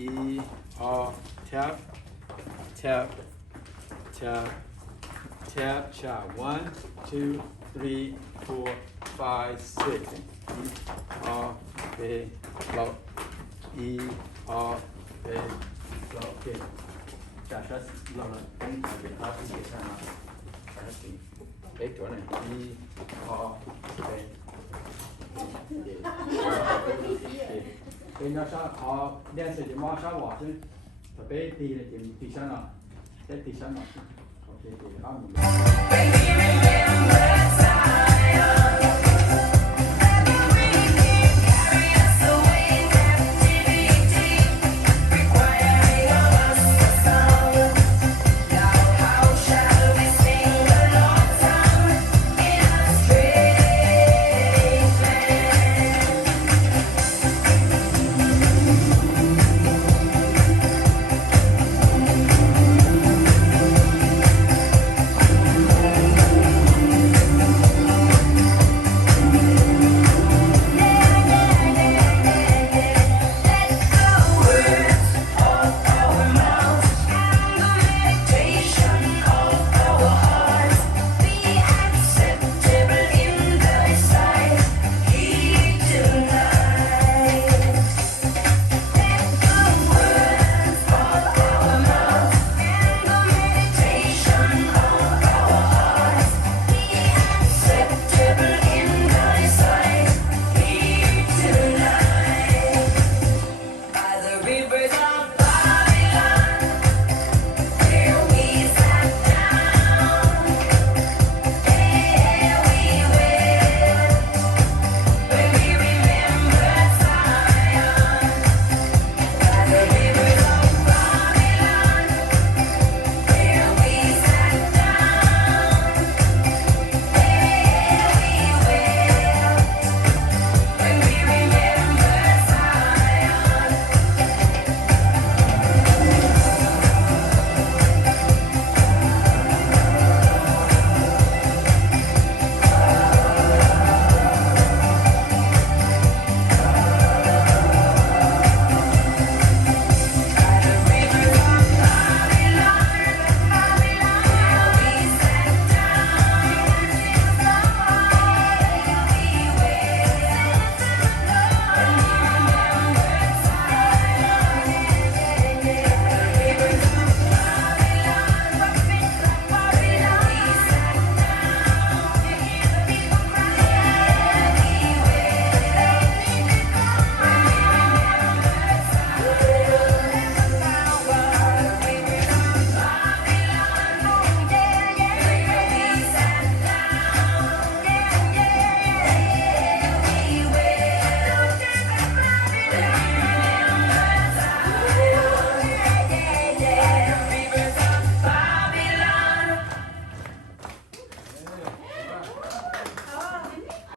E R tap tap tap tap shot 1 2 3 4 5 6 E R B lock E R B lock OK 假设让人公开给他自己看啊还行哎多呢 E R B เป็นยาชาขอเรียนเสร็จมาชาว่าซึ่งถ้าไปตีในทีมตีชั้นอ่ะได้ตีชั้นอ่ะโอเคตีข้ามหมด